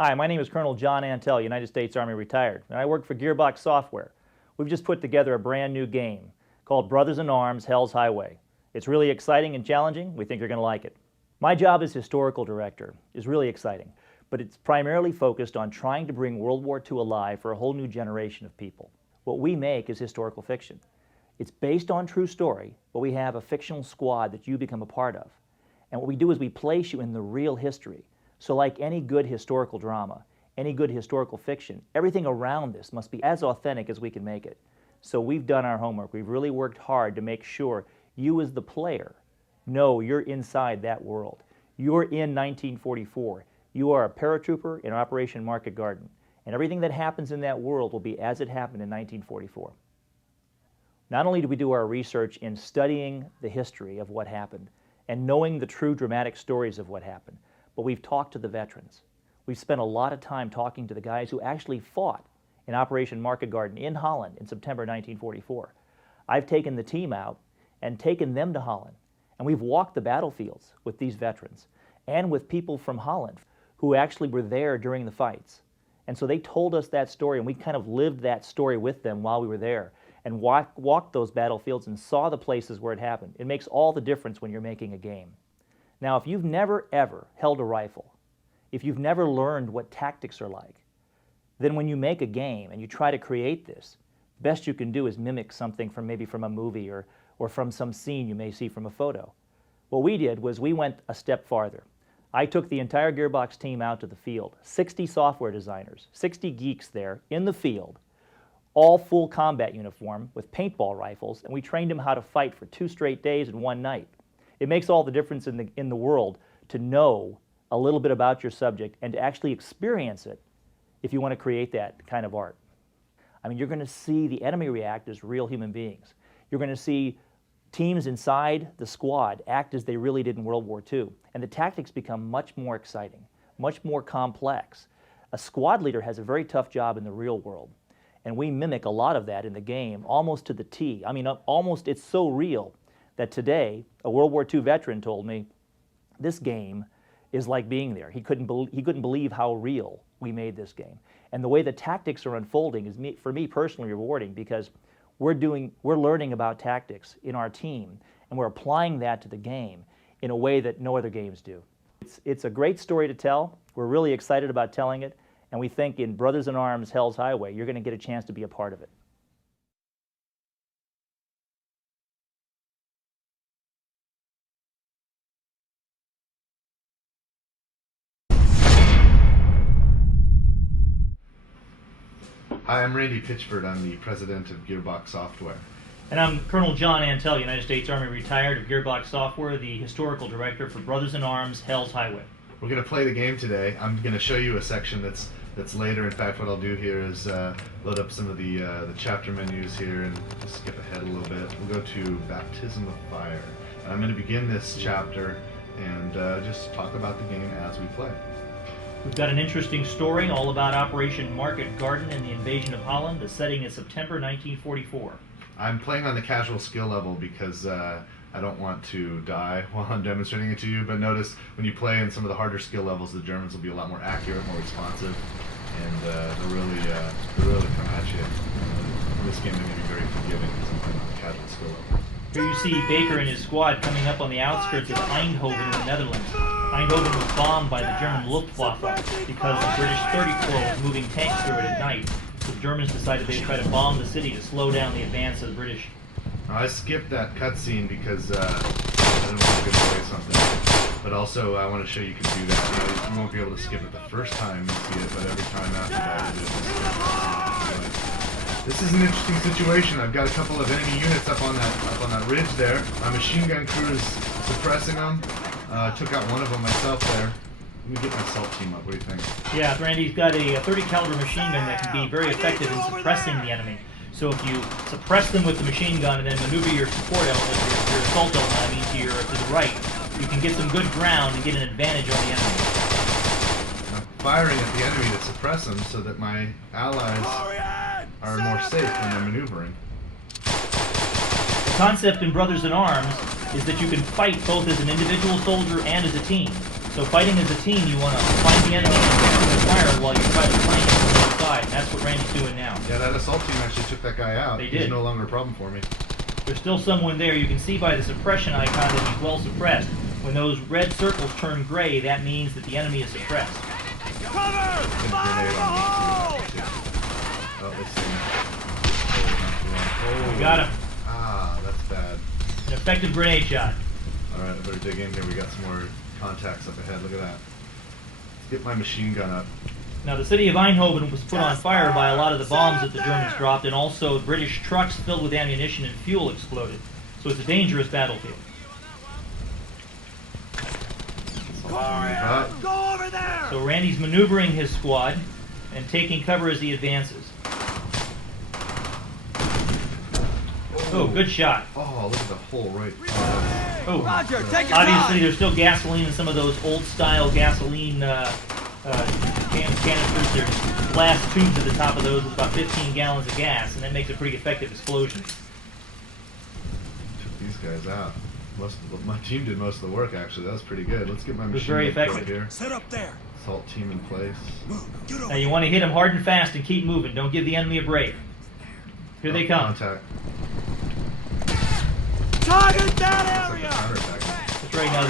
Hi, my name is Colonel John Antal, United States Army retired, and I work for Gearbox Software. We've just put together a brand new game called Brothers in Arms, Hell's Highway. It's really exciting and challenging. We think you're going to like it. My job as historical director is really exciting, but it's primarily focused on trying to bring World War II alive for a whole new generation of people. What we make is historical fiction. It's based on true story, but we have a fictional squad that you become a part of. And what we do is we place you in the real history. So like any good historical drama, any good historical fiction, everything around this must be as authentic as we can make it. So we've done our homework. We've really worked hard to make sure you as the player know you're inside that world. You're in 1944. You are a paratrooper in Operation Market Garden. And everything that happens in that world will be as it happened in 1944. Not only do we do our research in studying the history of what happened and knowing the true dramatic stories of what happened, but we've talked to the veterans. We've spent a lot of time talking to the guys who actually fought in Operation Market Garden in Holland in September 1944. I've taken the team out and taken them to Holland, and we've walked the battlefields with these veterans and with people from Holland who actually were there during the fights. And so they told us that story, and we kind of lived that story with them while we were there and walked those battlefields and saw the places where it happened. It makes all the difference when you're making a game. Now, if you've never, ever held a rifle, if you've never learned what tactics are like, then when you make a game and you try to create this, the best you can do is mimic something from maybe from a movie or from some scene you may see from a photo. What we did was we went a step farther. I took the entire Gearbox team out to the field, 60 software designers, 60 geeks there in the field, all full combat uniform with paintball rifles, and we trained them how to fight for 2 straight days and 1 night. It makes all the difference in the world to know a little bit about your subject and to actually experience it if you want to create that kind of art. I mean, you're going to see the enemy react as real human beings. You're going to see teams inside the squad act as they really did in World War II. And the tactics become much more exciting, much more complex. A squad leader has a very tough job in the real world. And we mimic a lot of that in the game, almost to the T. I mean, almost, it's so real that today, a World War II veteran told me, this game is like being there. He couldn't believe how real we made this game. And the way the tactics are unfolding is, for me personally, rewarding because we're learning about tactics in our team, and we're applying that to the game in a way that no other games do. It's a great story to tell. We're really excited about telling it, and we think in Brothers in Arms, Hell's Highway, you're going to get a chance to be a part of it. Hi, I'm Randy Pitchford. I'm the president of Gearbox Software. And I'm Colonel John Antal, United States Army retired, of Gearbox Software, the historical director for Brothers in Arms, Hell's Highway. We're going to play the game today. I'm going to show you a section that's later. In fact, what I'll do here is load up some of the chapter menus here and skip ahead a little bit. We'll go to Baptism of Fire. And I'm going to begin this chapter and just talk about the game as we play. We've got an interesting story all about Operation Market Garden and the invasion of Holland. The setting is September 1944. I'm playing on the casual skill level because I don't want to die while I'm demonstrating it to you, but notice when you play in some of the harder skill levels, the Germans will be a lot more accurate, more responsive, and they'll really come at you. In this game, they're going to be very forgiving because I'm playing on the casual skill level. Here you see Baker and his squad coming up on the outskirts of Eindhoven in the Netherlands. Eindhoven was bombed by the German Luftwaffe because the British 30th Corps was moving tanks through it at night. So the Germans decided they'd try to bomb the city to slow down the advance of the British. I skipped that cutscene because I didn't want to give away something. But also, I want to show you can do that. You won't be able to skip it the first time you see it, but every time after that, you do it. This is an interesting situation. I've got a couple of enemy units up on that ridge there. My machine gun crew is suppressing them. Took out one of them myself there. Let me get my assault team up. What do you think? Yeah, Randy's got a 30 caliber machine gun that can be very effective in suppressing the enemy. So if you suppress them with the machine gun and then maneuver your support element, your assault element, I mean, to the right, you can get some good ground and get an advantage on the enemy. I'm firing at the enemy to suppress them so that my allies are more safe when they're maneuvering. The concept in Brothers in Arms is that you can fight both as an individual soldier and as a team. So fighting as a team, you want to find the enemy and fire while you try to flank him from the outside, and that's what Randy's doing now. Yeah, that assault team actually took that guy out. They did. He's no longer a problem for me. There's still someone there. You can see by the suppression icon that he's well suppressed. When those red circles turn gray, that means that the enemy is suppressed. Cover! Fire in the hole! Oh, they see me. We got him. Ah, that's bad. An effective grenade shot. Alright, I better dig in here. We got some more contacts up ahead. Look at that. Let's get my machine gun up. Now, the city of Eindhoven was put on fire by a lot of the bombs that the Germans dropped, and also British trucks filled with ammunition and fuel exploded. So it's a dangerous battlefield. Go over there! So Randy's maneuvering his squad and taking cover as he advances. Oh, good shot. Oh, look at the hole right. Oh, Roger, take your obviously time. there's still gasoline in some of those old-style gasoline canisters. There's glass tubes at the top of those with about 15 gallons of gas, and that makes a pretty effective explosion. Took these guys out. My team did most of the work, actually. That was pretty good. Let's get my was machine very gun effective. here. Sit up there. Assault team in place. Now you want to hit them hard and fast and keep moving. Don't give the enemy a break. Here they come. Contact. Target that It's like a area! counterattack. That's right. Now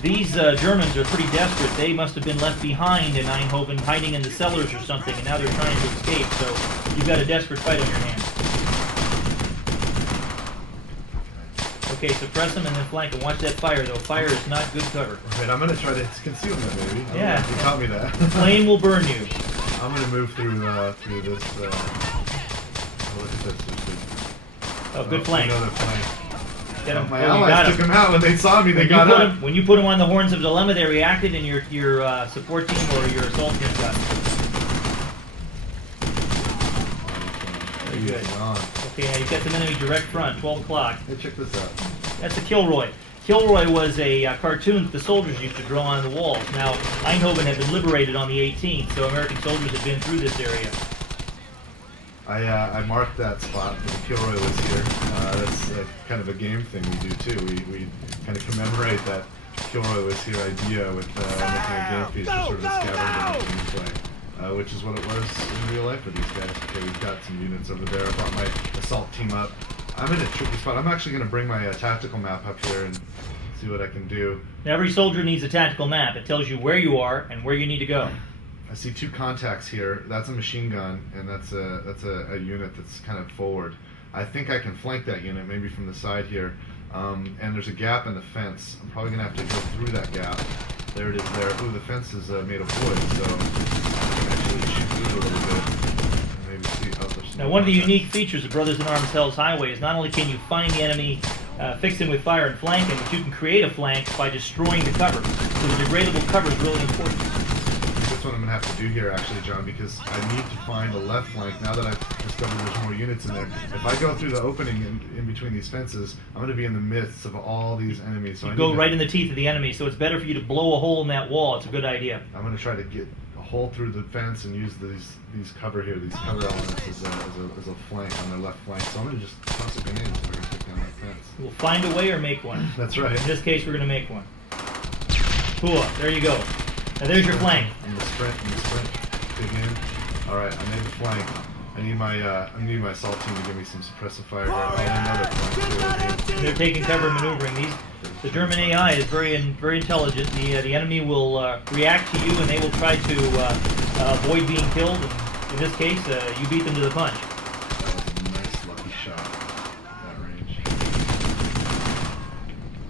these Germans are pretty desperate. They must have been left behind in Eindhoven, hiding in the cellars or something, and now they're trying to escape. So you've got a desperate fight on your hands. Okay, suppress them and then flank them. Watch that fire, though. Fire is not good cover. Wait, I'm gonna try to conceal that, maybe. I don't know if you taught me that. The flame will burn you. I'm gonna move through this. Oh, look at this. Oh, good flank. Another flank. Get him. My Oh, you got allies him. took him out when they saw me. They got up. When you put them on the horns of dilemma, they reacted, and your support team or your assault team got them. Very good. Okay, now you've got the enemy direct front, 12 o'clock. Hey, check this out. That's a Kilroy. Kilroy was a cartoon that the soldiers used to draw on the walls. Now, Eindhoven had been liberated on the 18th, so American soldiers had been through this area. I marked that spot when Kilroy was here. That's kind of a game thing we do too. We kind of commemorate that Kilroy was here idea with making a game piece for sort of a scavenger gameplay, which is what it was in real life for these guys. Okay, we've got some units over there. I brought my assault team up. I'm in a tricky spot. I'm actually going to bring my tactical map up here and see what I can do. Now, every soldier needs a tactical map. It tells you where you are and where you need to go. I see two contacts here. That's a machine gun, and that's a unit that's kind of forward. I think I can flank that unit, maybe from the side here. And there's a gap in the fence. I'm probably going to have to go through that gap. There it is there. Ooh, the fence is made of wood, so I can actually shoot through it a little bit. And maybe see, oh, there's some Now, one of the contacts. unique features of Brothers in Arms Hell's Highway is not only can you find the enemy, fix him with fire and flank him, but you can create a flank by destroying the cover. So the degradable cover is really important. That's what I'm going to have to do here, actually, John, because I need to find a left flank now that I've discovered there's more units in there. If I go through the opening in between these fences, I'm going to be in the midst of all these enemies. So You I go need to- right in the teeth of the enemy, so it's better for you to blow a hole in that wall. It's a good idea. I'm going to try to get a hole through the fence and use these cover here, these cover elements as a flank on their left flank. So I'm going to just toss a grenade and we're going to take down that fence. We'll find a way or make one. That's right. In this case, we're going to make one. Cool. There you go. Now there's your flank. I'm going to sprint, dig in. All right, I made the flank. I need my assault team to give me some suppressive fire here. Oh, another flank. They're taking cover and maneuvering. The German AI is very intelligent. The enemy will react to you, and they will try to avoid being killed. And in this case, you beat them to the punch. That was a nice lucky shot at that range.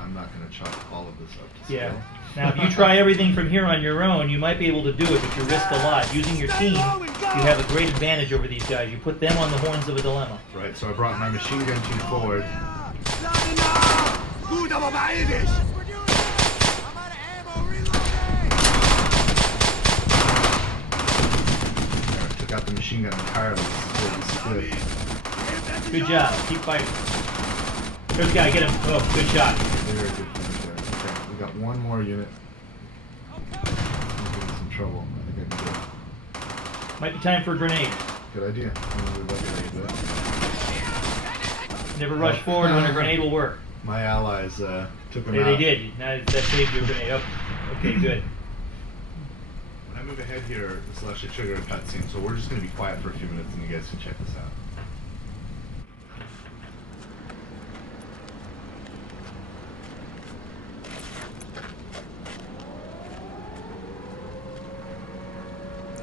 I'm not going to chalk all of this up to Yeah. skill. Now, if you try everything from here on your own, you might be able to do it, but you risk a lot. Using your team, you have a great advantage over these guys. You put them on the horns of a dilemma. Right, so I brought my machine gun team forward. Gut, aber beeil dich! There, I took out the machine gun entirely. This is good. Good job. Keep fighting. There's the guy. Get him. Oh, good shot. Very good finish there. Okay, we got one more unit. I'm getting some trouble. I think I can do it. Might be time for a grenade. Good idea. I'm gonna move up here a bit. Never rush forward when a grenade will work. My allies took them They out. did. Now that saved your grenade. Oh, okay, good. When I move ahead here, this will actually trigger a cutscene, so we're just going to be quiet for a few minutes and you guys can check this out.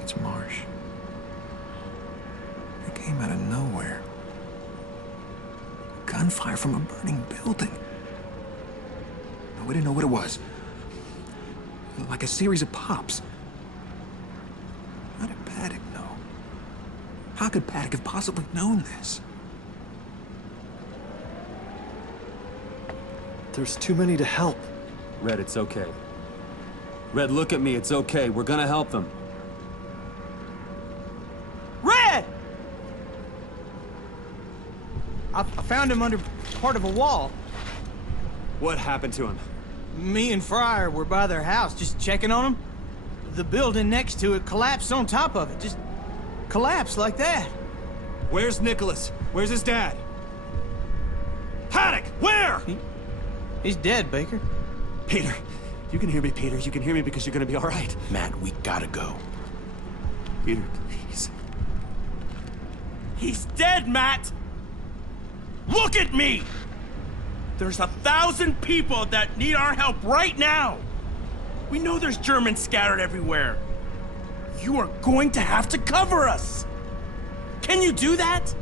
It's Marsh. It came out of nowhere. Gunfire from a burning building. No, we didn't know what it was. Like a series of pops. How did Paddock know? How could Paddock have possibly known this? There's too many to help. Red, it's okay. Red, look at me, it's okay. We're gonna help them. Red! I found him under part of a wall. What happened to him? Me and Fryer were by their house, just checking on him. The building next to it collapsed on top of it. Just collapsed like that. Where's Nicholas? Where's his dad? Paddock, where? He's dead, Baker. Peter, you can hear me, Peter. You can hear me because you're gonna be all right. Matt, we gotta go. Peter, please. He's dead, Matt! Look at me! There's 1,000 people that need our help right now! We know there's Germans scattered everywhere. You are going to have to cover us! Can you do that?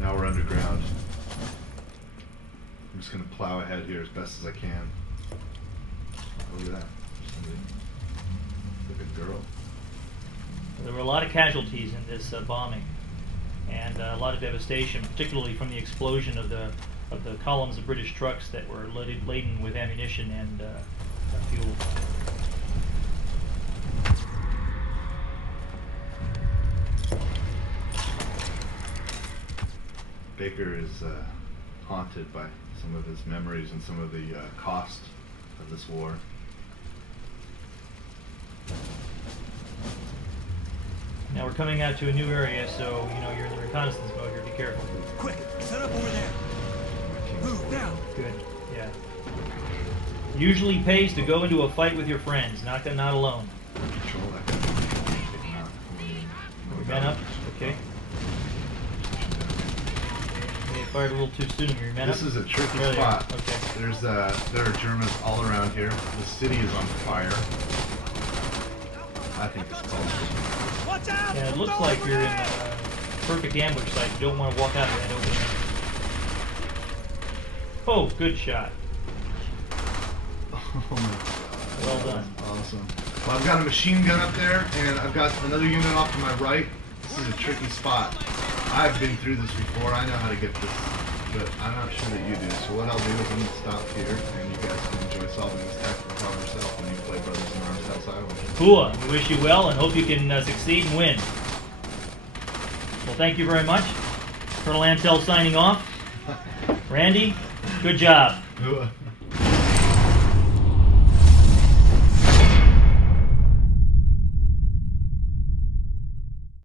Now we're underground. I'm just going to plow ahead here as best as I can. Look at that. Somebody. Look at a girl. There were a lot of casualties in this bombing, and a lot of devastation, particularly from the explosion of the columns of British trucks that were laden with ammunition and fuel. Baker is haunted by some of his memories and some of the cost of this war. Now we're coming out to a new area, so you know you're in the reconnaissance mode here. Be careful. Quick, set up over there. Move now. Good. Yeah. Usually pays to go into a fight with your friends, not alone. Control that guy. Take him out. Your men up. Okay. You fired a little too soon. Your men up. This is a tricky There they are. spot. Okay. There are Germans all around here. The city is on fire. I think it's called. Watch out! Yeah, it looks like you're in a perfect ambush site. You don't want to walk out of that opening. Oh, good shot. Oh my God. Well done. Awesome. Well, I've got a machine gun up there, and I've got another unit off to my right. This is a tricky spot. I've been through this before. I know how to get this, but I'm not sure that you do. So what I'll do is I'm going to stop here, and you guys can enjoy solving this tactical problem yourself when you play Brothers in Arms House Island. Cool. We wish you well and hope you can succeed and win. Well, thank you very much. Colonel Antal signing off. Randy, good job.